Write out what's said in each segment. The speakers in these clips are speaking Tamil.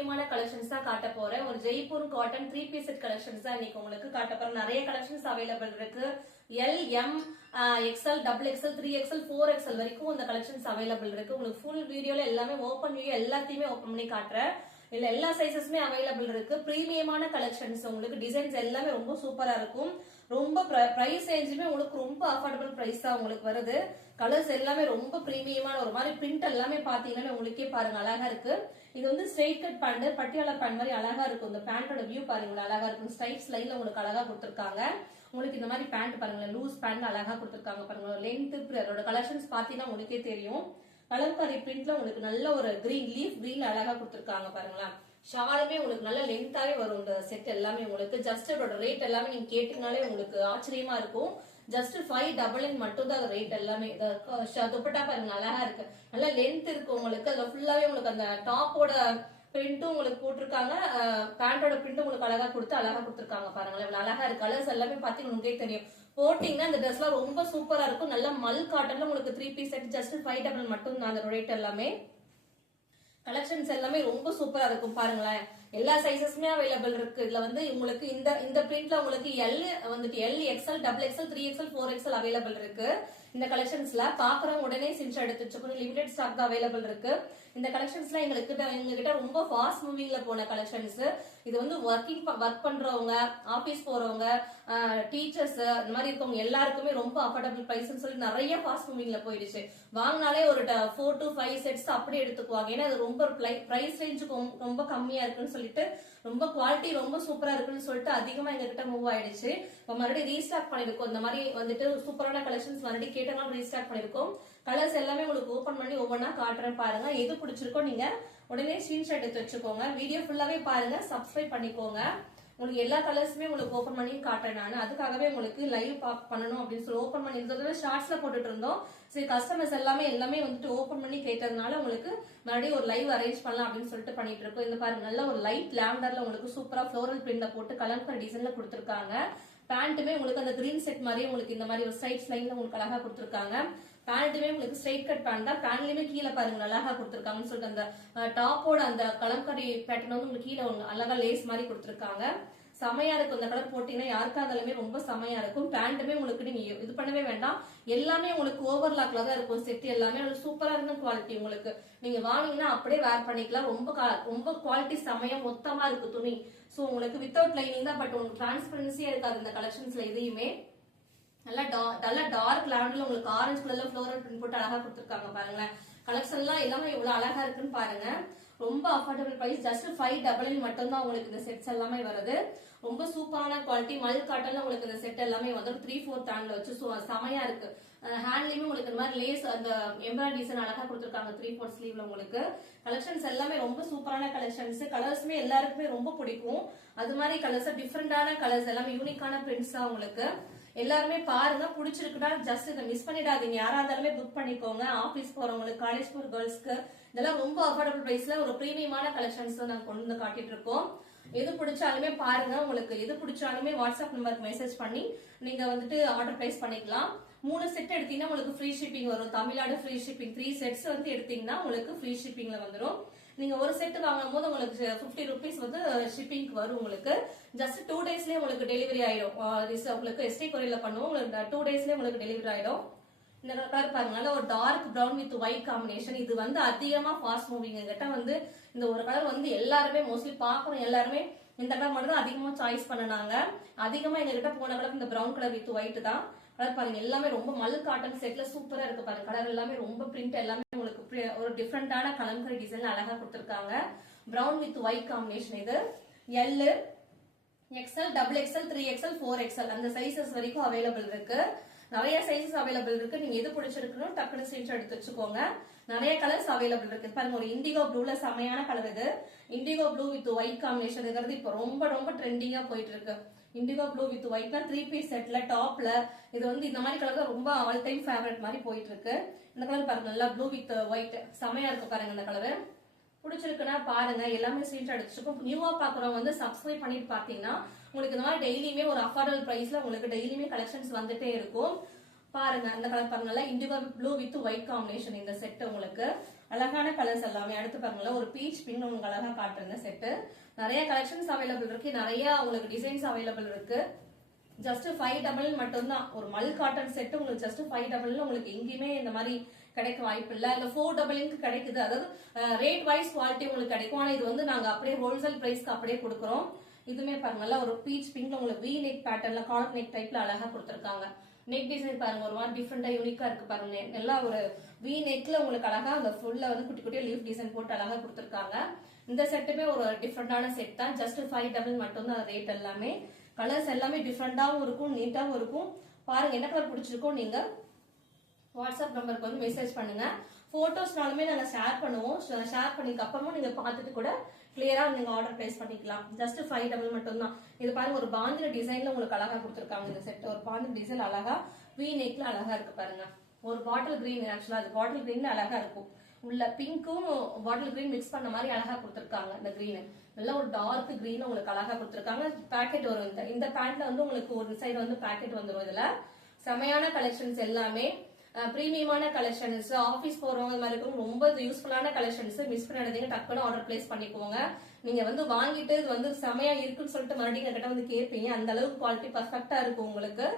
பிரீமியமான கலெக்ஷன்ஸ் தான் காட்ட போறேன். ஒரு Jaipur cotton 3 piece set collections தான் இன்னைக்கு உங்களுக்கு காட்ட போறேன். நிறைய கலெக்ஷன்ஸ் அவைலபிள் இருக்கு. L, M, XL, double XL, 3XL, 4XL வரைக்கும் இந்த கலெக்ஷன்ஸ் அவைலபிள் இருக்கு. உங்களுக்கு ஃபுல் வீடியோல எல்லாமே ஓபன் வியூ எல்லாத்தையுமே ஓபன் பண்ணி காட்டுறேன். இல்ல எல்லா சைசஸுமே அவைலபிள் இருக்கு. பிரீமியமான கலெக்ஷன்ஸ், உங்களுக்கு டிசைன்ஸ் எல்லாமே ரொம்ப சூப்பரா இருக்கும். ரொம்ப பிரைஸ் ரேஞ்சுமே உங்களுக்கு ரொம்ப அஃபோர்டபிள் பிரைஸ் தான் உங்களுக்கு வருது. கலர்ஸ் எல்லாமே ரொம்ப பிரீமியமான ஒரு மாதிரி பிரிண்ட் எல்லாமே பாத்தீங்கன்னா உங்களுக்கே பாருங்க அழகா இருக்கு. இது வந்து straight cut pant, Patiala pant மாதிரி அழகா இருக்கும். இந்த பேண்டோட வியூ பாருங்க அழகா இருக்கும். ஸ்ட்ரைப்ஸ் லைன்ல உங்களுக்கு அழகா கொடுத்திருக்காங்க. உங்களுக்கு இந்த மாதிரி பேண்ட் பாருங்க, லூஸ் பேண்ட் அழகா கொடுத்திருக்காங்க பாருங்க. லென்த் அதோட கலெக்ஷன்ஸ் பாத்தீங்கன்னா உங்களுக்கே தெரியும். கலம்காரி பிரிண்ட்ல உங்களுக்கு நல்ல ஒரு கிரீன் லீஃப் கிரீன் அழகா கொடுத்திருக்காங்க பாருங்களா. ஷாலுமே உங்களுக்கு நல்ல லென்த்தாவே வரும். இந்த செட் எல்லாமே உங்களுக்கு ஜஸ்ட் அதோட ரேட் எல்லாமே நீங்க கேட்டீங்கனாலே உங்களுக்கு ஆச்சரியமா இருக்கும். ஜஸ்ட் 599 மட்டும் தான் ரேட் எல்லாமே. துப்பட்டா பாருங்க அழகா இருக்கு, நல்ல லென்த் இருக்கு உங்களுக்கு. அதுல ஃபுல்லாவே உங்களுக்கு அந்த டாப்போட பிரிண்ட்டும் உங்களுக்கு போட்டிருக்காங்க, பேண்டோட பிரிண்ட்டும் உங்களுக்கு அழகா கொடுத்து அழகா கொடுத்திருக்காங்க பாருங்களேன். அழகா இருக்கு. கலர்ஸ் எல்லாமே பாத்தீங்கன்னா உங்களுக்கே தெரியும். போட்டீங்கன்னா இந்த ட்ரெஸ் எல்லாம் ரொம்ப சூப்பரா இருக்கும். நல்ல மல் காட்டன்ல உங்களுக்கு 3 பீஸ் செட் ஜஸ்ட் 599 மட்டும் தான் அந்த ரேட் எல்லாமே. கலெக்ஷன்ஸ் எல்லாமே ரொம்ப சூப்பரா இருக்கும் பாருங்களேன். எல்லா சைசஸுமே அவைலபிள் இருக்கு. இதுல வந்து உங்களுக்கு இந்த பிரிண்ட்ல உங்களுக்கு எல் வந்துட்டு L, XL, double XL, 3XL, 4XL available இருக்கு. இந்த கலெக்ஷன்ஸ்ல பாக்குறவங்க உடனே ஸ்கிரீன்ஷாட் எடுத்து வச்சுக்கணும். லிமிடெட் ஸ்டாக் தான் அவைலபிள் இருக்கு. இந்த கலெக்ஷன்ஸ்ல எங்ககிட்ட ரொம்ப ஃபாஸ்ட் மூவிங்ல போன கலெக்ஷன்ஸ். இது வந்து ஒர்க் பண்றவங்க, ஆபீஸ் போறவங்க, டீச்சர்ஸ் இந்த மாதிரி இருக்கவங்க எல்லாருக்குமே ரொம்ப அஃபோர்டபிள் பிரைஸ் சொல்லி நிறைய ஃபாஸ்ட் மூவிங்ல போயிடுச்சு. வாங்கினாலே ஒரு 4 to 5 செட்ஸ் அப்படியே எடுத்துக்குவாங்க. ஏன்னா அது ரொம்ப பிரைஸ் ரேஞ்சுக்கு ரொம்ப கம்மியா இருக்குன்னு சொல்லிட்டு, ரொம்ப குவாலிட்டி ரொம்ப சூப்பரா இருக்குன்னு சொல்லிட்டு அதிகமா எங்ககிட்ட மூவ் ஆயிடுச்சு. இப்ப மறுபடியும் ரீஸ்டாக் பண்ணிருக்கோம். இந்த மாதிரி வந்துட்டு சூப்பரான கலெக்ஷன்ஸ் மறுபடியும் கேட்டனால ரீஸ்டாக் பண்ணிருக்கோம். கலர்ஸ் எல்லாமே உங்களுக்கு ஓபன் பண்ணி ஒவ்வொன்னா காட்டுறேன் பாருங்க. எது பிடிச்சிருக்கோ நீங்க உடனே ஸ்கிரீன்ஷாட் எடுத்து வச்சுக்கோங்க. வீடியோ ஃபுல்லாவே பாருங்க, சப்ஸ்கிரைப் பண்ணிக்கோங்க. உங்களுக்கு எல்லா கலர்ஸுமே உங்களுக்கு ஓபன் பண்ணி காட்டுறேன் நான். அதுக்காகவே உங்களுக்கு லைவ் பண்ணணும் அப்படின்னு சொல்லி ஓபன் பண்ணி இருந்தது ஷார்ட்ஸ்ல போட்டுட்டு இருந்தோம். சரி, கஸ்டமர்ஸ் எல்லாமே வந்துட்டு ஓபன் பண்ணி கேட்டதுனால உங்களுக்கு மறுபடியும் ஒரு லைவ் அரேஞ்ச் பண்ணலாம் அப்படின்னு சொல்லிட்டு பண்ணிட்டு இருக்கோம். இந்த பாருங்க நல்ல ஒரு லைட் லாவெண்டர்ல உங்களுக்கு சூப்பரா ஃப்ளோரல் பிரிண்ட்ல போட்டு கலம்கரி டிசைன்ல கொடுத்திருக்காங்க. பேண்ட்டுமே உங்களுக்கு அந்த கிரீன் செட் மாதிரி உங்களுக்கு இந்த மாதிரி ஒரு ஸ்ட்ரைப்ஸ் லைன்ல உங்களுக்கு அழகா கொடுத்திருக்காங்க. பேண்ட்டுமே உங்களுக்கு ஸ்ட்ரைட் கட் பேண்ட் தான். பேண்ட்லயுமே கீழே பாருங்க அழகா கொடுத்திருக்காங்கன்னு சொல்லிட்டு அந்த டாப்போட அந்த கலம்கரி பேட்டர்ன் வந்து உங்களுக்கு கீழே அழகா லேஸ் மாதிரி கொடுத்திருக்காங்க. செமையா இருக்கும். இந்த கலர் போட்டீங்கன்னா யாருக்கா இருந்தாலுமே ரொம்ப செமையா இருக்கும். பேண்ட்டுமே உங்களுக்கு நீங்க இது பண்ணவே வேண்டாம், எல்லாமே உங்களுக்கு ஓவர்லாக்ல தான் இருக்கும். செட் எல்லாமே சூப்பரா இருக்கும் குவாலிட்டி. உங்களுக்கு நீங்க வாங்கினீங்கன்னா அப்படியே வேர் பண்ணிக்கலாம். ரொம்ப குவாலிட்டி செமையா மொத்தமா இருக்கு துணி. சோ உங்களுக்கு வித்தவுட் லைனிங் தான், பட் உங்களுக்கு டிரான்ஸ்பரன்சியா இருக்காது இந்த கலெக்ஷன்ஸ்ல எதையுமே. நல்லா டார்க் லாவெண்டர்ல உங்களுக்கு ஆரஞ்சு கலர்ல ஃப்ளோரல் பிரிண்ட் போட்டு அழகா கொடுத்திருக்காங்க பாருங்களேன். கலெக்ஷன் எல்லாம் எல்லாமே எவ்வளவு அழகா இருக்குன்னு பாருங்க. ரொம்ப அஃபோர்டபிள் பிரைஸ், ஜஸ்ட் 599 மட்டும் தான் உங்களுக்கு இந்த செட்ஸ் எல்லாமே வருது. ரொம்ப சூப்பரான குவாலிட்டி மல் காட்டன்ல உங்களுக்கு இந்த செட் எல்லாமே வந்து 3/4 ஹேண்ட்ல வச்சு செமையா இருக்கு. ஹேண்ட்லயுமே உங்களுக்கு இந்த மாதிரி லேஸ் அந்த எம்ப்ராய்டரி டிசைன் அழகா கொடுத்திருக்காங்க 3/4 ஸ்லீவ்ல. உங்களுக்கு கலெக்ஷன்ஸ் எல்லாமே ரொம்ப சூப்பரான கலெக்ஷன்ஸ். கலர்ஸுமே எல்லாருக்குமே ரொம்ப பிடிக்கும். அது மாதிரி கலர்ஸ் டிஃப்ரெண்டான கலர்ஸ் எல்லாமே யூனிக்கான பிரிண்ட்ஸ் தான் உங்களுக்கு. எல்லாருமே பாருங்க, பிடிச்சிருக்குன்னா ஜஸ்ட் இதை மிஸ் பண்ணிடாதீங்க. யாரா இருந்தாலுமே புக் பண்ணிக்கோங்க. ஆபீஸ் போறவங்களுக்கு, காலேஜ் போற கேர்ள்ஸ்க்கு இதெல்லாம் ரொம்ப அஃபோர்டபிள் பிரைஸ்ல ஒரு பிரீமியமான கலெக்ஷன்ஸ் நாங்க கொண்டு வந்து காட்டிட்டு இருக்கோம். எது பிடிச்சாலுமே பாருங்க. உங்களுக்கு எது பிடிச்சாலுமே வாட்ஸ்அப் நம்பருக்கு மெசேஜ் பண்ணி நீங்க வந்துட்டு ஆர்டர் பிளேஸ் பண்ணிக்கலாம். 3 செட் எடுத்தீங்கன்னா உங்களுக்கு ஃப்ரீ ஷிப்பிங் வரும். Tamil Nadu free shipping. 3 செட்ஸ் வந்து எடுத்தீங்கன்னா உங்களுக்கு ஃப்ரீ ஷிப்பிங்ல வந்துடும். நீங்க ஒரு செட் வாங்கும் போது உங்களுக்கு 50 ருபீஸ் வந்து ஷிப்பிங்க்கு வரும். உங்களுக்கு ஜஸ்ட் 2 டேஸ்லயே உங்களுக்கு டெலிவரி ஆயிடும். உங்களுக்கு எஸ்டி கொரியர்ல பண்ணுவோம். உங்களுக்கு 2 டேஸ்லயே உங்களுக்கு டெலிவரி ஆயிடும். இந்த கலர் பாருங்க, நல்ல ஒரு dark brown with white combination. இது வந்து அதிகமா ஃபாஸ்ட் மூவிங். கிட்ட வந்து இந்த ஒரு கலர் வந்து எல்லாருமே மோஸ்ட்லி பாக்குறோம். எல்லாருமே இந்த கலர் மட்டும் தான் அதிகமா சாய்ஸ் பண்ணனாங்க. அதிகமா எங்க கிட்ட போன கலர் இந்த பிரவுன் கலர் வித் ஒயிட் தான். கலர் பாருங்க எல்லாமே ரொம்ப மல் காட்டன் செட்ல சூப்பரா இருக்கு பாருங்க. கலர் எல்லாமே ரொம்ப பிரிண்ட் எல்லாமே உங்களுக்கு ஒரு டிஃப்ரெண்டான கலம்கரி டிசைன்ல அழகா கொடுத்திருக்காங்க. Brown with white combination. இது L, XL, double XL, 3XL, 4XL அந்த சைசஸ் வரைக்கும் அவைலபிள் இருக்கு. நிறைய சைசஸ் அவைலபிள் இருக்கு. நீங்க எது பிடிச்சிருக்கணும் டக்குனு ஸ்கிரீன்ஷாட் எடுத்து வச்சுக்கோங்க. நிறைய கலர்ஸ் அவைலபிள் இருக்கு. பாருங்க ஒரு இண்டிகோ ப்ளூல செமையான கலர். இது indigo blue with white combination இப்ப ரொம்ப ட்ரெண்டிங்கா போயிட்டு இருக்கு. இண்டிகோ ப்ளூ வித் ஒயிட்னா 3 பீஸ் செட்ல டாப்ல இது வந்து இந்த மாதிரி கலர் தான் ரொம்ப ஆல் டைம் ஃபேவரட் மாதிரி போயிட்டு இருக்கு. இந்த கலர் பாருங்க, நல்லா ப்ளூ வித் ஒயிட் செமையா இருக்கு பாருங்க. இந்த கலர் பிடிச்சிருக்குன்னா பாருங்க, எல்லாமே ஸ்கிரீன்ஷாட் எடுத்துருக்கோம். நியூவா பாக்குறவங்க வந்து சப்ஸ்கிரைப் பண்ணிட்டு பாத்தீங்கன்னா உங்களுக்கு இந்த மாதிரி டெய்லியுமே ஒரு அஃபோர்டபிள் பிரைஸ்ல உங்களுக்கு டெய்லியுமே கலெக்ஷன்ஸ் வந்துட்டே இருக்கும். பாருங்க அந்த கலர் பாருங்க, indigo blue with white combination இந்த செட் உங்களுக்கு அழகான கலர்ஸ் எல்லாமே. அடுத்து பாருங்களேன், ஒரு பீச் பிங்க் உங்களுக்கு அழகா காட்டுறேன் செட்டு. நிறைய கலெக்ஷன்ஸ் அவைலபிள் இருக்கு, நிறைய உங்களுக்கு டிசைன்ஸ் அவைலபிள் இருக்கு. ஜஸ்ட் 500 மட்டும்தான். ஒரு மல் காட்டன் செட் உங்களுக்கு ஜஸ்ட் 500 உங்களுக்கு எங்கேயுமே இந்த மாதிரி கிடைக்க வாய்ப்பு இல்ல. இல்ல 400 கிடைக்குது. அதாவது ரேட் வைஸ் குவாலிட்டி உங்களுக்கு கிடைக்கும். ஆனா இது வந்து நாங்க அப்படியே ஹோல்சேல் பிரைஸ்க்கு அப்படியே கொடுக்குறோம். இதுமே பாருங்க, நல்லா ஒரு பீச் பிங்க்ல உங்களுக்கு வி நெக் பேட்டர்ன்ல காலர் நெக் டைப்ல அழகா கொடுத்துருக்காங்க. நெக் டிசைன் பாருங்க, ஒரு மாதிரி டிஃப்ரெண்டா யூனிக்கா இருக்கு பாருங்க. நல்லா ஒரு வி நெக்ல உங்களுக்கு அழகா அந்த ஃபுல்ல வந்து குட்டி குட்டியா லீஃப் டிசைன் போட்டு அழகா கொடுத்துருக்காங்க. இந்த செட்டுமே ஒரு டிஃப்ரெண்டான செட் தான். ஜஸ்ட் 500 மட்டும் தான் ரேட். எல்லாமே கலர்ஸ் எல்லாமே டிஃப்ரெண்டாவும் இருக்கும், நீட்டாவும் இருக்கும். பாருங்க என்ன கலர் பிடிச்சிருக்கோ நீங்க வாட்ஸ்அப் நம்பருக்கு வந்து மெசேஜ் பண்ணுங்க. போட்டோஸ்னாலுமே நாங்க ஷேர் பண்ணுவோம். ஷேர் பண்ணிக்க அப்புறமும் நீங்க பார்த்துட்டு கூட கிளியரா நீங்க ஆர்டர் பிளேஸ் பண்ணிக்கலாம். ஜஸ்ட் 500 மட்டும் தான். இது பாருங்க, ஒரு பாந்திர டிசைன்ல உங்களுக்கு அழகா கொடுத்துருக்காங்க இந்த செட். ஒரு பாந்திர டிசைன் அழகா வி நெக்ல அழகா இருக்கு பாருங்க. ஒரு பாட்டில் கிரீன், ஆக்சுவலா அது பாட்டில் கிரீன்ல அழகா இருக்கும். உள்ள பிங்க்கும் பாட்டில் கிரீன் மிக்ஸ் பண்ண மாதிரி அழகா கொடுத்துருக்காங்க. இந்த கிரீன் நல்ல ஒரு டார்க் கிரீன் உங்களுக்கு அழகா கொடுத்துருக்காங்க. பேக்கெட் வரும். இந்த பேண்ட்ல வந்து உங்களுக்கு ஒரு சைடு வந்து பேக்கெட் வந்துடும். இதுல செமையான கலெக்ஷன்ஸ் எல்லாமே பிரீமியமான கலெக்ஷன்ஸ். ஆபீஸ் போறவங்க மாதிரி இருக்கும், ரொம்ப யூஸ்ஃபுல்லான கலெக்ஷன்ஸ். மிஸ் பண்ணாதீங்க, டக்குனு ஆர்டர் பிளேஸ் பண்ணிக்கோங்க. நீங்க வந்து வாங்கிட்டு இது வந்து செமையா இருக்குன்னு சொல்லிட்டு மறுபடியும் என்கிட்ட வந்து கேட்பீங்க. அந்த அளவுக்கு குவாலிட்டி பர்ஃபெக்டா இருக்கும் உங்களுக்கு.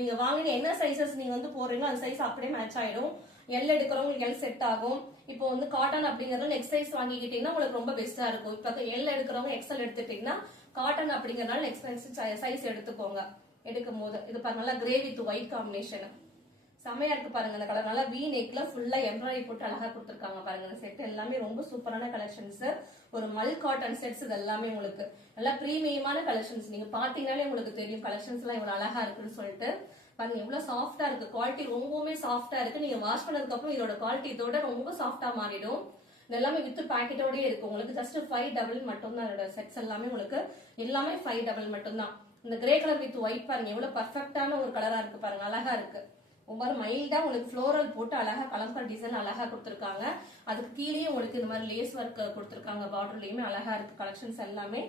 நீங்க வாங்கின என்ன சைசஸ் நீங்க வந்து போடுறீங்களோ அந்த சைஸ் அப்படியே மேட்ச் ஆயிடும். எல் எடுக்கிறவங்களுக்கு எல் செட் ஆகும். இப்போ வந்து காட்டன் அப்படிங்கறது நெக்ஸ்ட் சைஸ் வாங்கிக்கிட்டீங்கன்னா உங்களுக்கு ரொம்ப பெஸ்டா இருக்கும். இப்போ எல் எடுக்கிறவங்க எக்ஸ்எல் எடுத்துட்டீங்கன்னா காட்டன் அப்படிங்கறதுனால நெக்ஸ்ட் சைஸ் எடுத்துக்கோங்க. எடுக்கும் போது இது பாருங்க, நல்லா கிரே வித் ஒயிட் காம்பினேஷன் செமையா இருக்கு பாருங்க. இந்த கலர் நல்லா வி நெக்ல ஃபுல்லா எம்ப்ராய்டரி போட்டு அழகா கொடுத்துருக்காங்க பாருங்க. இந்த செட் எல்லாமே ரொம்ப சூப்பரான கலெக்ஷன்ஸ். ஒரு மல் காட்டன் செட்ஸ். இது எல்லாமே உங்களுக்கு நல்லா பிரீமியமான கலெக்ஷன்ஸ். நீங்க பாத்தீங்கன்னாலே உங்களுக்கு தெரியும் கலெக்ஷன்ஸ் எல்லாம் இவ்வளவு அழகா இருக்குன்னு சொல்லிட்டு. பாருங்க எவ்வளவு சாஃப்டா இருக்கு, குவாலிட்டி ரொம்பவுமே சாஃப்டா இருக்கு. நீங்க வாஷ் பண்ணதுக்கு அப்புறம் இதோட குவாலிட்டி இதோட ரொம்ப சாஃப்டா மாறிடும். இது எல்லாமே வித் பாக்கெட்டோடய இருக்கு. உங்களுக்கு ஜஸ்ட் 500 மட்டும் தான். இதோட செட்ஸ் எல்லாமே உங்களுக்கு எல்லாமே 500 மட்டும் தான். இந்த கிரே கலர் வித் ஒயிட் பாருங்க எவ்வளவு பர்ஃபெக்டான ஒரு கலரா இருக்கு பாருங்க, அழகா இருக்கு. ரொம்ப மைல்டா உங்களுக்கு ஃப்ளோரல் போட்டு அழகா கலம்கல் டிசைன் அழகா கொடுத்துருக்காங்க. அதுக்கு கீழே உங்களுக்கு இந்த மாதிரி லேஸ் ஒர்க் கொடுத்துருக்காங்க. பார்டர்லயுமே அழகா இருக்கு. கலெக்ஷன்ஸ் எல்லாமே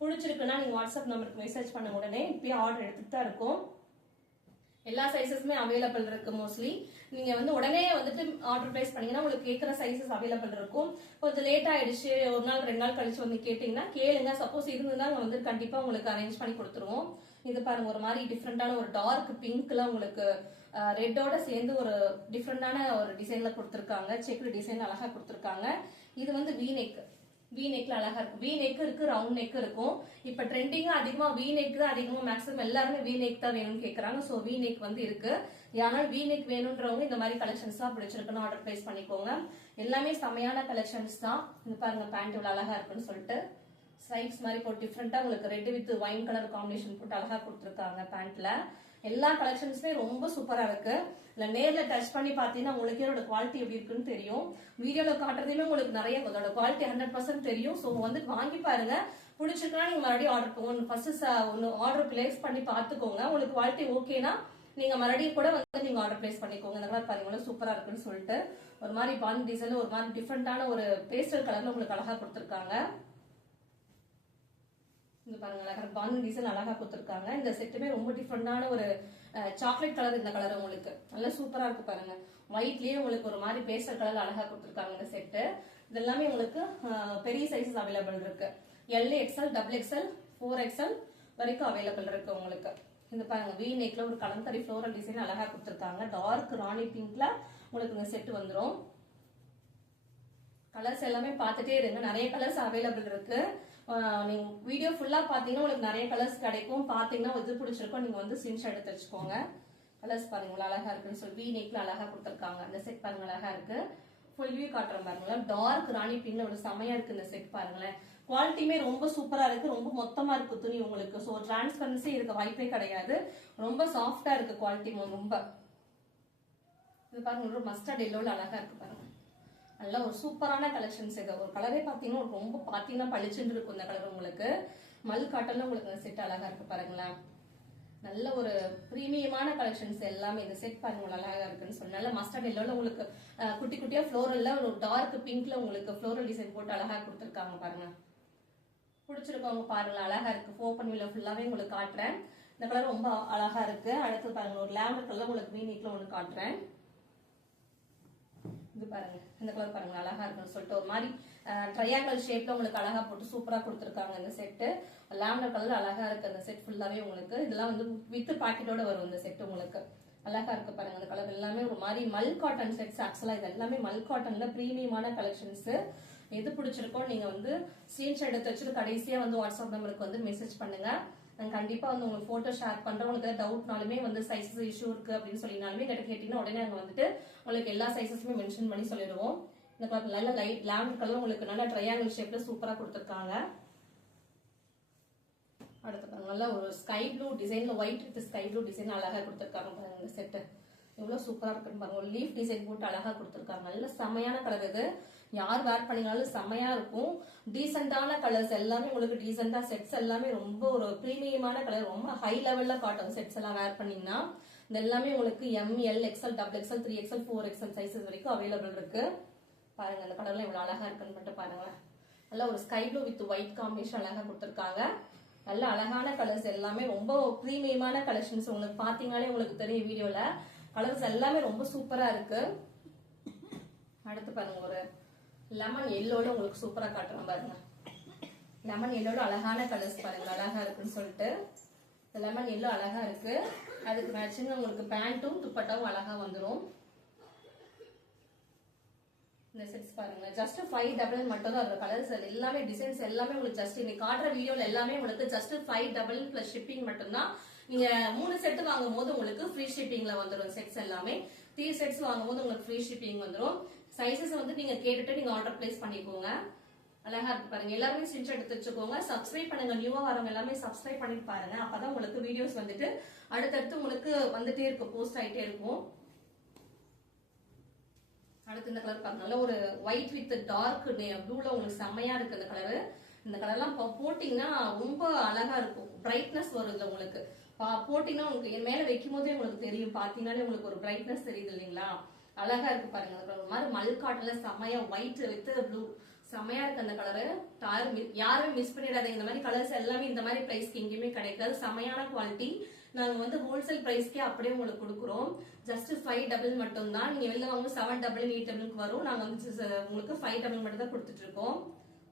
பிடிச்சிருக்குன்னா நீங்க வாட்ஸ்அப் நம்பருக்கு மெசேஜ் பண்ண உடனே இப்பயே ஆர்டர் எடுத்துட்டு தான் இருக்கும். எல்லா சைசஸுமே அவைலபிள் இருக்கு. மோஸ்ட்லி நீங்க வந்து உடனே வந்துட்டு ஆர்டர் பிளேஸ் பண்ணீங்கன்னா உங்களுக்கு கேட்கிற சைசஸ் அவைலபிள் இருக்கும். கொஞ்சம் லேட் ஆயிடுச்சு, ஒரு நாள் 2 நாள் கழிச்சு வந்து கேட்டீங்கன்னா கேளுங்க. சப்போஸ் இருந்ததுன்னா வந்து கண்டிப்பா உங்களுக்கு அரேஞ்ச் பண்ணி கொடுத்துருவோம். இது பாருங்க, ஒரு மாதிரி டிஃப்ரெண்டான ஒரு டார்க் பிங்க்ல உங்களுக்கு ரெட்டோட சேர்ந்து ஒரு டிஃப்ரெண்டான ஒரு டிசைன்ல கொடுத்துருக்காங்க. செக் டிசைன் அழகா கொடுத்துருக்காங்க. இது வந்து வி நெக். வி நெக்ல அழகா இருக்கு. வி நெக் இருக்கு, ரவுண்ட் நெக் இருக்கும். இப்ப ட்ரெண்டிங்கா அதிகமா வி நெக் தான் அதிகமா, மேக்ஸிமம் எல்லாருமே வி நெக் தான் வேணும்னு கேக்குறாங்க. சோ வி நெக் வந்து இருக்கு. யாரால வி நெக் வேணும்ன்றவங்க இந்த மாதிரி கலெக்ஷன்ஸ் தான் பிடிச்சிருக்குன்னு ஆர்டர் பிளேஸ் பண்ணிக்கோங்க. எல்லாமே செமையான கலெக்ஷன்ஸ் தான். இது பாருங்க, பேண்ட் இவ்வளவு அழகா இருக்குன்னு சொல்லிட்டு ஸ்ட்ரைப்ஸ் மாதிரி போட்டு டிஃப்ரெண்டா உங்களுக்கு red with wine colour combination போட்டு அழகா கொடுத்துருக்காங்க பேண்ட்ல. எல்லா கலெக்ஷன்ஸுமே ரொம்ப சூப்பரா இருக்கு. இல்ல நேர்ல டச் பண்ணி பாத்தீங்கன்னா உங்களுக்கு இதோட குவாலிட்டி எப்படி இருக்குன்னு தெரியும். வீடியோல காட்டுறதுமே உங்களுக்கு நிறைய அதோட குவாலிட்டி 100% தெரியும். சோ வந்து வாங்கி பாருங்க. பிடிச்சிருக்கா நீங்க மறுபடியும் ஆர்டர் பண்ணுங்க. ஃபர்ஸ்ட் ஒன்னு ஆர்டர் பிளேஸ் பண்ணி பாத்துக்கோங்க. உங்களுக்கு குவாலிட்டி ஓகேனா நீங்க மறுபடியும் கூட வந்து நீங்க ஆர்டர் பிளேஸ் பண்ணிக்கோங்க. இந்த மாதிரி பாருங்க சூப்பரா இருக்குன்னு சொல்லிட்டு ஒரு மாதிரி பான் டிசைன் ஒரு மாதிரி டிஃப்ரெண்டான ஒரு பேஸ்டல் கலர்ல உங்களுக்கு அழகா கொடுத்துருக்காங்க. இங்க பாருங்க, பான் டிசைன் அழகா கொடுத்துருக்காங்க. இந்த செட்டுமே ரொம்ப டிஃப்ரெண்டான ஒரு சாக்லேட் கலர். இந்த கலர் உங்களுக்கு நல்லா சூப்பரா இருக்கு பாருங்க. ஒயிட்லயே உங்களுக்கு ஒரு மாதிரி பேஸ்டல் கலர் அழகா கொடுத்துருக்காங்க இந்த செட்டு. இது எல்லாமே உங்களுக்கு பெரிய சைஸஸ் அவைலபிள் இருக்கு. L XL, double XL, 4XL வரைக்கும் அவைலபிள் இருக்கு உங்களுக்கு. இந்த பாருங்க, வி நெக்ல ஒரு கலம்கரி ஃப்ளோரல் டிசைன் அழகா கொடுத்துருக்காங்க. டார்க் ராணி பிங்க்ல உங்களுக்கு இந்த செட் வந்துடும். கலர்ஸ் எல்லாமே பார்த்துட்டே இருங்க, நிறைய கலர்ஸ் அவைலபிள் இருக்கு. நீங்க வீடியோ ஃபுல்லா பாத்தீங்கன்னா உங்களுக்கு நிறைய கலர்ஸ் கிடைக்கும். பாத்தீங்கன்னா எது பிடிச்சிருக்கோ நீங்க வந்து ஸ்கிரீன்ஷாட் எடுத்து வச்சுக்கோங்க. கலர்ஸ் பாருங்க அழகா இருக்குன்னு சொல்லி வி நெக்ல அழகா கொடுத்துருக்காங்க. அந்த செட் பாருங்க அழகா இருக்கு. ஃபுல் வியூ காட்டுறேன் பாருங்களேன். டார்க் ராணி பிங்க்ல ஒரு செமையா இருக்கு இந்த செட் பாருங்களேன். குவாலிட்டியுமே ரொம்ப சூப்பரா இருக்கு. ரொம்ப மொத்தமா இருக்கு துணி உங்களுக்கு. ஸோ டிரான்ஸ்பரன்சி இருக்க வாய்ப்பே கிடையாது. ரொம்ப சாஃப்டா இருக்கு குவாலிட்டி ரொம்ப. இது பாருங்க, ஒரு மஸ்டர்ட் எல்லோல அழகா இருக்கு பாருங்க. நல்ல ஒரு சூப்பரான கலெக்ஷன்ஸ். இது ஒரு கலரே பாத்தீங்கன்னா ரொம்ப பாத்தீங்கன்னா பளிச்சுன்னு இருக்கும் இந்த கலர் உங்களுக்கு. மல் காட்டன்ல உங்களுக்கு இந்த செட் அழகா இருக்கு பாருங்களேன். நல்ல ஒரு பிரீமியமான கலெக்ஷன்ஸ் எல்லாமே. இந்த செட் பாருங்க அழகா இருக்குன்னு சொல்லி நல்ல மஸ்டர்ட் எல்லோல உங்களுக்கு குட்டி குட்டியா ஃப்ளோரல்ல ஒரு டார்க் பிங்க்ல உங்களுக்கு ஃப்ளோரல் டிசைன் போட்டு அழகா கொடுத்துருக்காங்க பாருங்க. பிடிச்சிருக்கவங்க பாருங்க, அழகா இருக்கு. ஓப்பன் வியூல ஃபுல்லாவே உங்களுக்கு காட்டுறேன். இந்த கலர் ரொம்ப அழகா இருக்கு. அடுத்து பாருங்க, ஒரு லாவெண்டர் கலர் உங்களுக்கு வி நெக்ல ஒன்று காட்டுறேன். இது பாருங்க, இந்த கலர் பாருங்க அழகா இருக்குன்னு சொல்லிட்டு ஒரு மாதிரி ட்ரையாங்கல் ஷேப்ல உங்களுக்கு அழகா போட்டு சூப்பரா கொடுத்துருக்காங்க. இந்த செட்டு லாவெண்டர் கலர் அழகா இருக்கு. அந்த செட் ஃபுல்லாவே உங்களுக்கு இதெல்லாம் வந்து வித் பாக்கெட்டோட வரும். இந்த செட் உங்களுக்கு அழகா இருக்கு பாருங்க. அந்த கலர் எல்லாமே ஒரு மாதிரி மல் காட்டன் செட்ஸ். ஆக்சுவலா இது எல்லாமே மல் காட்டன்ல பிரீமியமான கலெக்ஷன்ஸ். எது பிடிச்சிருக்கோ நீங்க வந்து ஸ்கிரீன்ஷாட் எடுத்து வச்சுட்டு கடைசியா வந்து வாட்ஸ்அப் நம்பருக்கு வந்து மெசேஜ் பண்ணுங்க. நான் கண்டிப்பா வந்து உங்களுக்கு போட்டோ ஷேர் பண்றேன். உங்களுக்கு டவுட்னாலுமே வந்து சைஸஸ் இஷ்யூ இருக்கு அப்படின்னு சொல்லினாலுமே கிட்ட கேட்டீங்கன்னா உடனே நாங்க வந்துட்டு உங்களுக்கு எல்லா சைஸஸுமே மென்ஷன் பண்ணி சொல்லிடுவோம். இந்த கலர் நல்ல லைட் லாவெண்டர் கலர் உங்களுக்கு நல்ல ட்ரையாங்கிள் ஷேப்ல சூப்பரா கொடுத்துருக்காங்க. அடுத்து பாருங்க நல்ல ஒரு ஸ்கை ப்ளூ டிசைன்ல white with sky blue design அழகா கொடுத்துருக்காங்க பாருங்க. இந்த செட்டு எவ்வளவு சூப்பரா இருக்குன்னு பாருங்க. ஒரு லீஃப் டிசைன் போட்டு அழகா கொடுத்துருக்காங்க. நல்ல செமையான கலர் இது. யார் வேர் பண்ணினாலும் செமையா இருக்கும். டீசென்டான கலர்ஸ் எல்லாமே உங்களுக்கு டீசென்டா செட்ஸ் எல்லாமே ரொம்ப ஒரு பிரீமியமான கலர். ரொம்ப ஹை லெவல்ல காட்டன் செட்ஸ் எல்லாம் வேர் பண்ணீங்கன்னா இது எல்லாமே உங்களுக்கு ML XL XXL 3XL 4XL sizes வரைக்கும் அவைலபிள் இருக்கு. பாருங்க அந்த கலர்ல இவ்வளவு அழகா இருக்குன்னு மட்டும் பாருங்க. நல்ல ஒரு sky blue with white combination அழகா கொடுத்துருக்காங்க. நல்ல அழகான கலர்ஸ் எல்லாமே ரொம்ப பிரீமியமான கலெக்ஷன்ஸ். உங்களுக்கு பாத்தீங்கன்னாலே உங்களுக்கு தெரியும் வீடியோல கலர்ஸ் எல்லாமே ரொம்ப சூப்பரா இருக்கு. அடுத்து பாருங்க ஒரு லெமன் எல்லோட உங்களுக்கு சூப்பரா காட்டுறேன் பாருங்க. லெமன் எல்லோட அழகான கலர்ஸ் பாருங்க அழகா இருக்குன்னு சொல்லிட்டு லெமன் எல்லோ அழகா இருக்கு. அதுக்கு மேட்சிங் உங்களுக்கு பேண்ட்டும் துப்பட்டாவும் அழகா வந்துடும். இந்த செட்ஸ் பாருங்க ஜஸ்ட் 599 மட்டும் தான் இருக்கு. கலர்ஸ் எல்லாமே டிசைன்ஸ் எல்லாமே உங்களுக்கு ஜஸ்ட் இன்னைக்கு காட்டுற வீடியோல எல்லாமே உங்களுக்கு ஜஸ்ட் 599 பிளஸ் ஷிப்பிங் மட்டும் தான். நீங்க 3 செட் வாங்கும் போது உங்களுக்கு ஃப்ரீ ஷிப்பிங்ல வந்துடும். செட்ஸ் எல்லாமே 3 செட்ஸ் வாங்கும் போது உங்களுக்கு ஃப்ரீ ஷிப்பிங் வந்துடும். சைஸஸ் வந்து நீங்க கேட்டுட்டு நீங்க ஆர்டர் பிளேஸ் பண்ணிக்கோங்க. அழகா இருக்கு பாருங்க. எல்லாருமே ஸ்கிரீன்ஷாட் எடுத்து வச்சுக்கோங்க. சப்ஸ்கிரைப் பண்ணுங்க. நியூவா வரவங்க எல்லாமே சப்ஸ்கிரைப் பண்ணி பாருங்க. அப்பதான் உங்களுக்கு வீடியோஸ் வந்துட்டு அடுத்தடுத்து உங்களுக்கு வந்துட்டே இருக்கும், போஸ்ட் ஆயிட்டே இருக்கும். அடுத்து இந்த கலர் பாருங்க. நல்ல ஒரு ஒயிட் வித் டார்க் ப்ளூல உங்களுக்கு செம்மையா இருக்கு இந்த கலரு. இந்த கலர்லாம் போட்டீங்கன்னா ரொம்ப அழகா இருக்கும். பிரைட்னஸ் வருது உங்களுக்கு. போட்டீங்கன்னா உங்களுக்கு மேல வைக்கும் போதே உங்களுக்கு தெரியும். பாத்தீங்கன்னாலே உங்களுக்கு ஒரு பிரைட்னஸ் தெரியுது இல்லைங்களா? அழகா இருக்கு பாருங்க. ஒரு மாதிரி மல் காட்டன்ல செம்மையா ஒயிட் வித் ப்ளூ செம்மையா இருக்கு அந்த கலரு. யாருமே மிஸ் பண்ணிடாதீங்க. இந்த மாதிரி கலர்ஸ் எல்லாமே இந்த மாதிரி பிரைஸ்க்கு எங்கேயுமே கிடைக்காது. செம்மையான குவாலிட்டி. நாங்க வந்து ஹோல்சேல் பிரைஸ்க்கே அப்படியே உங்களுக்கு கொடுக்குறோம். ஜஸ்ட் 599 மட்டும் தான். நீங்க வெளில வாங்க 799 899 வரும். நாங்க வந்து உங்களுக்கு 599 மட்டும் தான் கொடுத்துட்டு இருக்கோம்.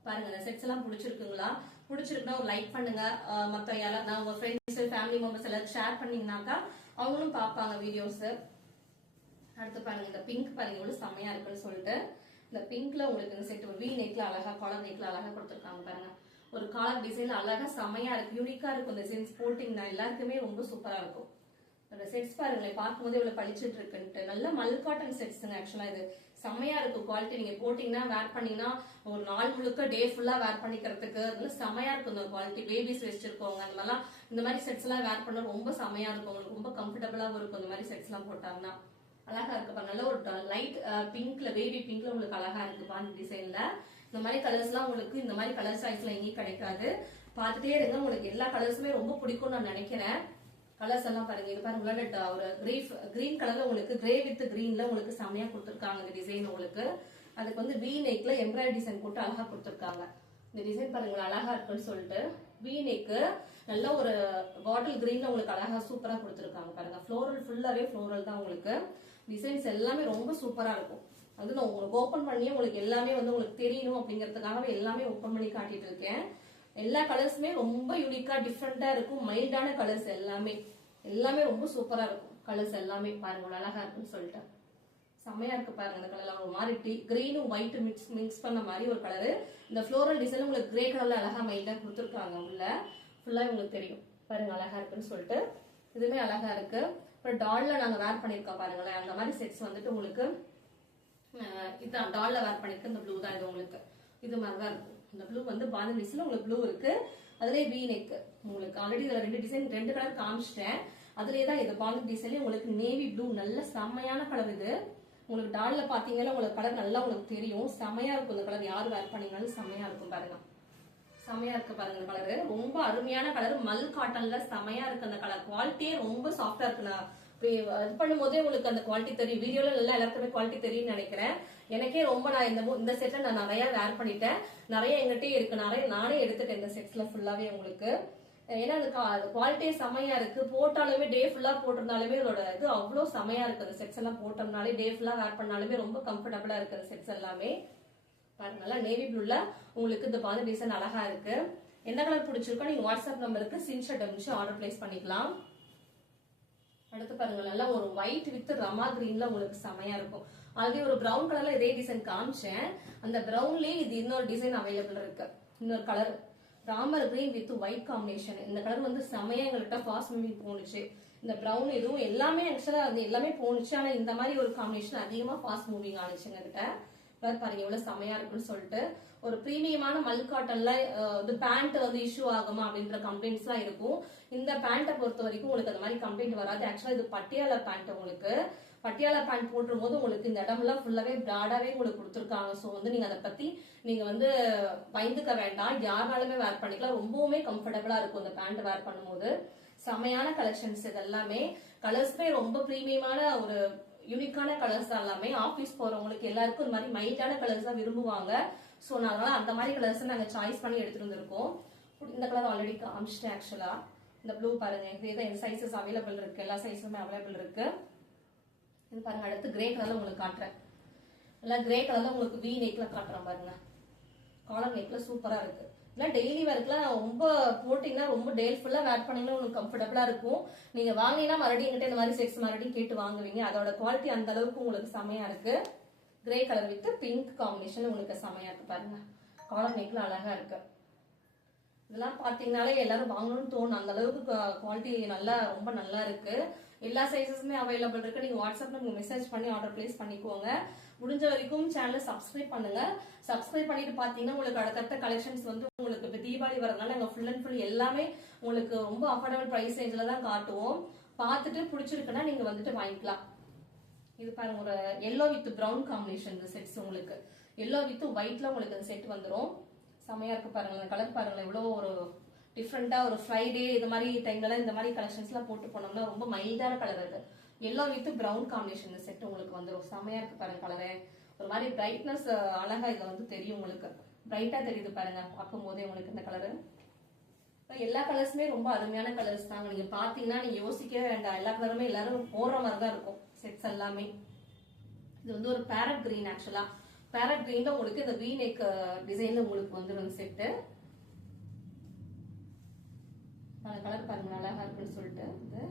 பாருங்க இந்த செட்ஸ் எல்லாம் பிடிச்சிருக்குங்களா? பிடிச்சிருக்குன்னா ஒரு லைக் பண்ணுங்க. மத்த யாராவது உங்க ஃப்ரெண்ட்ஸ் ஃபேமிலி மெம்பர்ஸ் எல்லாரும் ஷேர் பண்ணீங்கன்னாக்கா அவங்களும் பார்ப்பாங்க வீடியோஸ். அடுத்து பாருங்க இந்த பிங்க் பாருங்க எவ்வளவு செம்மையா இருக்குன்னு சொல்லிட்டு இந்த பிங்க்ல உங்களுக்கு இந்த செட் வி நெக்ல அழகா காலர் நெக்ல அழகா கொடுத்துருக்காங்க பாருங்க. ஒரு காலர் டிசைன்ல அழகா செம்மையா இருக்கு. யூனிக்கா இருக்கும். இந்த சென்ஸ் போட்டிங்கன்னா எல்லாருக்குமே ரொம்ப சூப்பரா இருக்கும். இந்த செட்ஸ் பாருங்களேன் பார்க்கும்போது இவ்வளவு பளிச்சிட்டு இருக்குன்ட்டு நல்ல மல் காட்டன் செட்ஸ்ங்க. ஆக்சுவலா இது செம்மையா இருக்கும் குவாலிட்டி. நீங்க போட்டீங்கன்னா வேர் பண்ணீங்கன்னா ஒரு நாள் முழுக்க டே ஃபுல்லா வேர் பண்ணிக்கிறதுக்கு அதனால செம்மையா இருக்கும் இந்த குவாலிட்டி. பேபிஸ் வச்சிருக்கவங்க அந்த மாதிரிலாம் இந்த மாதிரி செட்ஸ் எல்லாம் வேர் பண்ண ரொம்ப செம்மையா இருக்கும். உங்களுக்கு ரொம்ப கம்ஃபர்டபுளாவும் இருக்கும் இந்த மாதிரி செட்ஸ் எல்லாம் போட்டாங்கன்னா. அழகா இருக்கு. நல்ல ஒரு லைட் பிங்க்ல பேபி பிங்க்ல உங்களுக்கு அழகா இருக்கு பாருங்க டிசைன்ல. இந்த மாதிரி கலர்ஸ் எல்லாம் உங்களுக்கு இந்த மாதிரி கலர் சாய்ஸ்ல எங்கேயும் கிடைக்காது. பார்த்துட்டே இருங்க. உங்களுக்கு எல்லா கலர்ஸுமே ரொம்ப பிடிக்கும் நான் நினைக்கிறேன். கலர்ஸ் எல்லாம் பாருங்க. இது பாருங்க ஒரு கிரீன் கலர்ல உங்களுக்கு கிரே வித் கிரீன்ல உங்களுக்கு செம்மையா கொடுத்துருக்காங்க இந்த டிசைன். உங்களுக்கு அதுக்கு வந்து வி நெக்ல எம்ப்ராய்டரி டிசைன் போட்டு அழகா கொடுத்துருக்காங்க. இந்த டிசைன் பாருங்க அழகா இருக்குன்னு சொல்லிட்டு வி நெக்கு நல்ல ஒரு பாட்டில் கிரீன்ல உங்களுக்கு அழகா சூப்பரா கொடுத்துருக்காங்க பாருங்க. ஃப்ளோரல் ஃபுல்லாவே ஃப்ளோரல் தான் உங்களுக்கு. டிசைன்ஸ் எல்லாமே ரொம்ப சூப்பரா இருக்கும். அது நான் உங்களுக்கு ஓபன் பண்ணியே உங்களுக்கு எல்லாமே வந்து உங்களுக்கு தெரியணும் அப்படிங்கறதுக்காகவே எல்லாமே ஓபன் பண்ணி காட்டிட்டு இருக்கேன். எல்லா கலர்ஸுமே ரொம்ப யூனிக்கா டிஃப்ரெண்டா இருக்கும். மைல்டான கலர்ஸ் எல்லாமே ரொம்ப சூப்பரா இருக்கும். கலர்ஸ் எல்லாமே பாருங்க அழகா இருக்குன்னு சொல்லிட்டு செம்மையா இருக்கு பாருங்க. இந்த கலர்ல ஒரு மாதிரி கிரீனும் ஒயிட் மிக்ஸ் பண்ண மாதிரி ஒரு கலரு. இந்த ஃப்ளோரல் டிசைன் உங்களுக்கு கிரே கலர்ல அழகா மைல்டா கொடுத்துருக்காங்க. உள்ள ஃபுல்லா உங்களுக்கு தெரியும் பாருங்க அழகா இருக்குன்னு சொல்லிட்டு இதுவுமே அழகா இருக்கு. அப்புறம் டால்ல நாங்க வேர் பண்ணிருக்கோம் பாருங்களேன். அந்த மாதிரி செட்ஸ் வந்துட்டு உங்களுக்கு இதான் டால்ல வேர் பண்ணிருக்க இந்த ப்ளூ தான். இது உங்களுக்கு இது மாதிரிதான் இருக்கும். இந்த ப்ளூ வந்து பாந்தினிஸ்ல உங்களுக்கு ப்ளூ இருக்கு. அதுலயே வி நெக் உங்களுக்கு ஆல்ரெடி இதுல 2 டிசைன் 2 கலர் காமிச்சிட்டேன். அதுலயே தான் இது பாந்தினி டிசைன்ல உங்களுக்கு நேவி ப்ளூ நல்ல செம்மையான கலர். இது உங்களுக்கு டால்ல பாத்தீங்கன்னா உங்களுக்கு கலர் நல்லா உங்களுக்கு தெரியும். செம்மையா இருக்கும் இந்த கலர். யாரு வேர் பண்ணீங்கன்னாலும் செம்மையா இருக்கும் பாருங்க. செம்மையா இருக்கு பாருங்க இந்த கலரு. ரொம்ப அருமையான கலர். மல் காட்டன்ல செம்மையா இருக்கு அந்த கலர். குவாலிட்டியே ரொம்ப சாஃப்டா இருக்கு. நான் இது பண்ணும் போதே உங்களுக்கு அந்த குவாலிட்டி தெரியும். வீடியோல நல்லா எல்லாருக்குமே குவாலிட்டி தெரியும்னு நினைக்கிறேன். எனக்கே ரொம்ப நான் இந்த செட்ல நான் நிறைய வேர் பண்ணிட்டேன். நிறைய எங்கிட்டே இருக்கு. நானே எடுத்துட்டேன் இந்த செட்ஸ்ல ஃபுல்லாவே உங்களுக்கு. ஏன்னா அது குவாலிட்டியே செமையா இருக்கு. போட்டாலுமே டே ஃபுல்லா போட்டிருந்தாலுமே இதோட இது அவ்வளவு செமையா இருக்கு. செட்ஸ் எல்லாம் போட்டோம்னாலே டே ஃபுல்லா வேர் பண்ணாலுமே ரொம்ப கம்ஃபர்டபுளா இருக்கு செட்ஸ் எல்லாமே. பாருங்க நல்லா நேவி ப்ளூல உங்களுக்கு இந்த பாதி டிசைன் அழகா இருக்கு. எந்த கலர் பிடிச்சிருக்கோ நீங்க வாட்ஸ்அப் நம்பருக்கு ஸ்கிரீன்ஷாட் அனுப்பிச்சு ஆர்டர் பிளேஸ் பண்ணிக்கலாம். அடுத்து பாருங்க நல்லா ஒரு ஒயிட் வித் ரமா கிரீன்ல உங்களுக்கு செமையா இருக்கும். ஆல்ரெடி ஒரு பிரவுன் கலர்ல இதே டிசைன் காமிச்சேன். அந்த பிரவுன்லயே இது இன்னொரு டிசைன் அவைலபிள் இருக்கு. இன்னொரு colour Ramar green with white combination. இந்த கலர் வந்து செமையா எங்கள்கிட்ட ஃபாஸ்ட் மூவிங் போனுச்சு. இந்த பிரவுன் இதுவும் எல்லாமே ஆக்சுவலா அது எல்லாமே போனுச்சு. ஆனா இந்த மாதிரி ஒரு காம்பினேஷன் அதிகமா ஃபாஸ்ட் மூவிங் ஆனிச்சு எங்ககிட்ட. பாருங்க எவ்வளவு செமையா இருக்குன்னு சொல்லிட்டு ஒரு பிரீமியமான மல் காட்டன்ல பேண்ட் வந்து இஷ்யூ ஆகுமா அப்படின்ற கம்ப்ளைண்ட்ஸ் எல்லாம் இருக்கும். இந்த பேண்ட்டை பொறுத்த வரைக்கும் உங்களுக்கு அந்த மாதிரி கம்ப்ளைண்ட் வராது. ஆக்சுவலா இது பட்டியாலா பேண்ட். உங்களுக்கு பட்டியாலா பேண்ட் போட்டும் போது உங்களுக்கு இந்த இடம்லாம் ஃபுல்லாவே பிராடாவே உங்களுக்கு கொடுத்துருக்காங்க. ஸோ வந்து நீங்க அதை பத்தி நீங்க வந்து பயந்துக்க வேண்டாம். யாருனாலுமே வேர் பண்ணிக்கலாம். ரொம்பவுமே கம்ஃபர்டபுளா இருக்கும் இந்த பேண்ட் வேர் பண்ணும்போது. செமையான கலெக்ஷன்ஸ் இது எல்லாமே. கலர்ஸ்மே ரொம்ப பிரீமியமான ஒரு யூனிக்கான கலர்ஸ் தான் எல்லாமே. ஆபீஸ் போறவங்களுக்கு எல்லாருக்கும் இந்த மாதிரி மைல்டான கலர்ஸ் தான் விரும்புவாங்க. ஸோ அதனால அந்த மாதிரி கலர்ஸ் நாங்க சாய்ஸ் பண்ணி எடுத்துட்டு வந்திருக்கோம். இந்த கலர் ஆல்ரெடி காமிச்சிட்டேன். ஆக்சுவலா இந்த ப்ளூ பாருங்க, இந்த சைசஸ் அவைலபிள் இருக்கு. எல்லா சைஸுமே அவைலபிள் இருக்கு. இது பாருங்க அடுத்து கிரே கலர்ல உங்களுக்கு காட்டுறேன். நல்லா கிரே கலர்ல உங்களுக்கு வி நெக்ல காட்டுறேன் பாருங்க. காலர் நெக்ல சூப்பரா இருக்கு. இல்லை டெய்லி ஒர்க்லாம் ரொம்ப போட்டீங்கன்னா ரொம்ப டே ஃபுல்லா வேர் பண்ணீங்கன்னா உங்களுக்கு கம்ஃபர்டபுளா இருக்கும். நீங்க வாங்கினா மறுபடியும் எங்கிட்ட இந்த மாதிரி செக்ஸ் மறுபடியும் கேட்டு வாங்குவீங்க. அதோட குவாலிட்டி அந்த அளவுக்கு உங்களுக்கு செமையா இருக்கு. Grey colour with pink combination உங்களுக்கு செமையா இருக்கு பாருங்க. காலர் நெக்ல அழகா இருக்கு. இதெல்லாம் பாத்தீங்கன்னாலே எல்லாரும் வாங்கணும்னு தோணும். அந்த அளவுக்கு குவாலிட்டி நல்லா ரொம்ப நல்லா இருக்கு. எல்லா சைஸஸுமே அவைலபிள் இருக்கு. நீங்க வாட்ஸ்அப்ல நீங்க மெசேஜ் பண்ணி ஆர்டர் பிளேஸ் பண்ணிக்கோங்க. முடிஞ்ச வரைக்கும் சேனலை சப்ஸ்கிரைப் பண்ணுங்க. சப்ஸ்கிரைப் பண்ணிட்டு பாத்தீங்கன்னா உங்களுக்கு அடுத்தடுத்த கலெக்ஷன்ஸ் வந்து உங்களுக்கு இப்போ தீபாவளி வரதுனால நாங்க ஃபுல் அண்ட் ஃபுல் எல்லாமே உங்களுக்கு ரொம்ப அஃபோர்டபுள் பிரைஸ் ரேஞ்சில தான் காட்டுவோம். பார்த்துட்டு பிடிச்சிருக்குன்னா நீங்க வந்துட்டு வாங்கிக்கலாம். இது பாருங்க ஒரு yellow with brown combination sets. உங்களுக்கு எல்லோ வித் ஒயிட்ல உங்களுக்கு இந்த செட் வந்துடும். செமையா இருக்கு பாருங்க. இந்த கலர் பாருங்களேன் எவ்வளவு ஒரு டிஃப்ரெண்டா ஒரு ஃப்ரைடே இது மாதிரி டைம்ல இந்த மாதிரி கலெக்ஷன்ஸ் எல்லாம் போட்டு போனோம்னா ரொம்ப மைல்டான கலர் அது. Yellow with brown combination set உங்களுக்கு வந்துடும். செமையா இருக்கு பாருங்க. கலரு ஒரு மாதிரி பிரைட்னஸ் அழகா இதுல வந்து தெரியும். உங்களுக்கு பிரைட்டா தெரியுது பாருங்க பார்க்கும் போதே உங்களுக்கு இந்த கலரு. எல்லா கலர்ஸுமே ரொம்ப அருமையான கலர்ஸ் தாங்க. நீங்க பாத்தீங்கன்னா நீங்க யோசிக்கவே வேண்டாம். எல்லா கலருமே எல்லாரும் போடுற மாதிரி தான் இருக்கும் செட்ஸ் எல்லாமே. இது வந்து ஒரு பேரட் கிரீன். ஆக்சுவலா பேரட் கிரீன்ல உங்களுக்கு இந்த வி நெக் டிசைன்ல உங்களுக்கு வந்துடும் செட்டு. கலர் பாருங்க அழகா இருக்குன்னு சொல்லிட்டு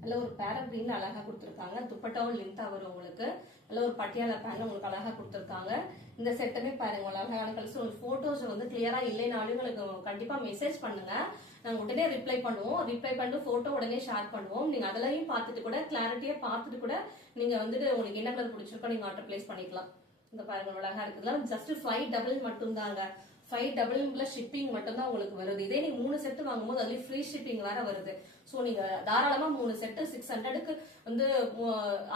நல்ல ஒரு பேரட் கிரீன்ல அழகா கொடுத்துருக்காங்க. துப்பட்டாவும் லென்த்தா வரும் உங்களுக்கு. நல்ல ஒரு பட்டியாலா பேண்ட் உங்களுக்கு அழகா கொடுத்துருக்காங்க. இந்த செட்டுமே பாருங்க அழகான கலர்ஸ். உங்களுக்கு போட்டோஸ் வந்து கிளியரா இல்லைனாலும் உங்களுக்கு கண்டிப்பா மெசேஜ் பண்ணுங்க. நாங்க உடனே ரிப்ளை பண்ணுவோம். ரிப்ளை பண்ணிட்டு போட்டோ உடனே ஷேர் பண்ணுவோம். நீங்க அதெல்லாம் பார்த்துட்டு கூட கிளாரிட்டியா பார்த்துட்டு கூட நீங்க வந்துட்டு உங்களுக்கு என்ன கலர் பிடிச்சிருக்கோ நீங்க ஆர்டர் பிளேஸ் பண்ணிக்கலாம். இந்த பாருங்க அழகா இருக்குதுல ஜஸ்ட் 5 மட்டும் தாங்க. 5 ஷிப்பிங் மட்டும் தான் உங்களுக்கு வருது. இதே நீங்க 3 செட் வாங்கும்போது அதுலயும் ஃப்ரீ ஷிப்பிங் வேற வருது. சோ நீங்க தாராளமா 3 செட் 600க்கு வந்து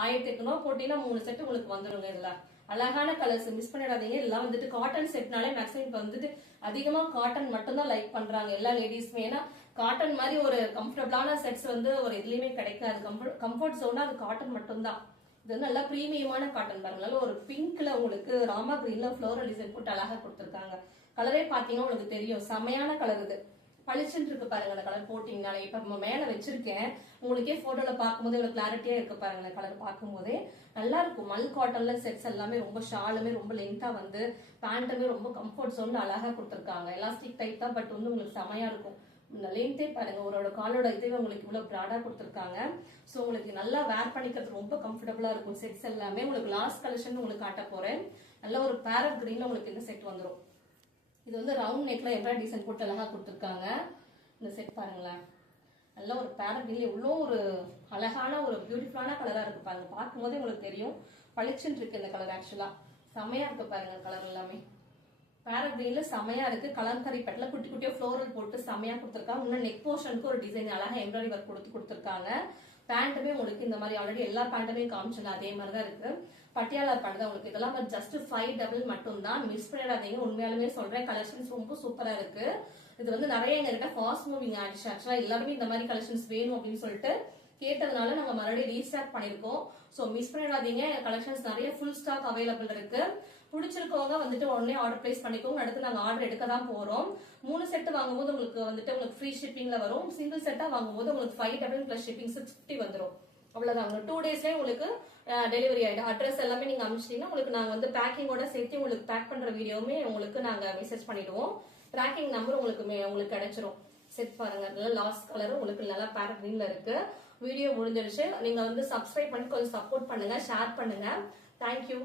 1800 போட்டீங்கன்னா 3 செட் உங்களுக்கு வந்துருங்க. இதுல அழகான கலர்ஸ் மிஸ் பண்ணிடாதீங்க. எல்லாம் வந்துட்டு காட்டன் செட்னாலே மேக்ஸிமம் இப்ப வந்துட்டு அதிகமா காட்டன் மட்டும் தான் லைக் பண்றாங்க எல்லா லேடிஸ்மே. ஏன்னா காட்டன் மாதிரி ஒரு கம்ஃபர்டபுளான செட்ஸ் வந்து ஒரு எதுலயுமே கிடைக்காது. கம்ஃபர்ட் ஜோனா அது காட்டன் மட்டும் தான். இது வந்து நல்லா பிரீமியமான காட்டன் பாருங்க. நல்ல ஒரு பிங்க்ல உங்களுக்கு ராமா கிரீன்ல ஃப்ளோரல் டிசைன் போட்டு அழகா கொடுத்துருக்காங்க. கலரே பாத்தீங்கன்னா உங்களுக்கு தெரியும் செமையான கலர். இது பளிச்சுன்னு இருக்கு பாருங்க. அந்த கலர் போட்டீங்கனாலே இப்ப மேல வச்சிருக்கேன் உங்களுக்கே போட்டோல பார்க்கும்போது இவ்வளவு கிளாரிட்டியா இருக்கு பாருங்க. அந்த கலர் பார்க்கும் போதே நல்லா இருக்கும். மல் காட்டன்ல செட்ஸ் எல்லாமே ரொம்ப ஷாலுமே ரொம்ப லென்த்தா வந்து பேண்ட்டுமே ரொம்ப கம்ஃபர்ட் ஜோன் அழகா கொடுத்துருக்காங்க. எலாஸ்டிக் டைப் தான் பட் வந்து உங்களுக்கு செமையா இருக்கும். லென்த்தே பாருங்க ஒரு காலோட இதுவே உங்களுக்கு இவ்வளவு பிராடா கொடுத்துருக்காங்க. சோ உங்களுக்கு நல்லா வேர் பண்ணிக்கிறது ரொம்ப கம்ஃபர்டபுளா இருக்கும். செட்ஸ் எல்லாமே உங்களுக்கு லாஸ்ட் கலெக்ஷன் உங்களுக்கு காட்ட போறேன். நல்ல ஒரு பேரட் கிரீன்ல உங்களுக்கு இந்த செட் வந்துடும். இது வந்து ரவுண்ட் நெக்ல எம்ப்ராய்டரி டிசைன் போட்டு அழகா கொடுத்துருக்காங்க. இந்த செட் பாருங்களேன் நல்ல ஒரு பேரட் கிரீன்ல எவ்வளோ ஒரு அழகான ஒரு பியூட்டிஃபுல்லான கலரா இருக்கு பாருங்க. பார்க்கும் போதே உங்களுக்கு தெரியும் பளிச்சுன்னு இருக்கு இந்த கலர். ஆக்சுவலா செமையா இருக்கு பாருங்க கலர் எல்லாமே. பேரட் கிரீன்ல செமையா இருக்கு. கலம்கரி பட்டில குட்டி குட்டியா ஃப்ளோரல் போட்டு செமையா கொடுத்துருக்காங்க. இன்னும் நெக் போர்ஷனுக்கு ஒரு டிசைன் அழகா எம்ப்ராய்டரி ஒர்க் கொடுத்துருக்காங்க. பேண்ட்டுமே உங்களுக்கு இந்த மாதிரி ஆல்ரெடி எல்லா பேண்ட்டுமே காமிச்சல அதே மாதிரிதான் இருக்கு. பட்டியாலா பேண்ட் தான் உங்களுக்கு. இதெல்லாம் ஜஸ்ட் 5 மட்டும் தான். மிஸ் பண்ணிடாதீங்க. உண்மையாலுமே சொல்றேன் கலெக்ஷன்ஸ் ரொம்ப சூப்பரா இருக்கு. இது வந்து நிறைய எங்க கிட்ட ஃபாஸ்ட் மூவிங் ஆயிடுச்சு. ஆக்சுவலா எல்லாருமே இந்த மாதிரி கலெக்ஷன்ஸ் வேணும் அப்படின்னு சொல்லிட்டு கேட்டதுனால நாங்க மறுபடியும் ரீஸ்டாக் பண்ணிருக்கோம். சோ மிஸ் பண்ணிடாதீங்க. கலெக்ஷன்ஸ் நிறைய ஃபுல் ஸ்டாக் அவைலபிள் இருக்கு. பிடிச்சிருக்கவங்க வந்துட்டு உடனே ஆர்டர் பிளேஸ் பண்ணிக்கோங்க. அடுத்து நாங்க ஆர்டர் எடுக்க தான் போறோம். 3 செட் வாங்கும்போது உங்களுக்கு ஃப்ரீ ஷிப்பிங்ல வரும். சிங்கிள் செட்டா வாங்கும்போது உங்களுக்கு 500 பிளஸ் ஷிப்பிங் 650 வந்துடும். அவ்வளவுதான். 2 டேஸ்லயே உங்களுக்கு டெலிவரி ஆயிடும். அட்ரஸ் எல்லாமே நீங்க அனுப்பிச்சிட்டீங்கன்னா உங்களுக்கு நாங்க வந்து பேக்கிங்கோட சேர்த்து உங்களுக்கு பேக் பண்ற வீடியோவுமே உங்களுக்கு நாங்க மெசேஜ் பண்ணிடுவோம். ட்ராக்கிங் நம்பர் உங்களுக்கு கிடைச்சிரும். செட் பாருங்க, நல்ல லாஸ்ட் கலர் உங்களுக்கு நல்லா பேரட் கிரீன்ல இருக்கு. வீடியோ முடிஞ்சிருச்சு. நீங்க வந்து சப்ஸ்கிரைப் பண்ணி கொஞ்சம் சப்போர்ட் பண்ணுங்க, ஷேர் பண்ணுங்க. தேங்க்யூ.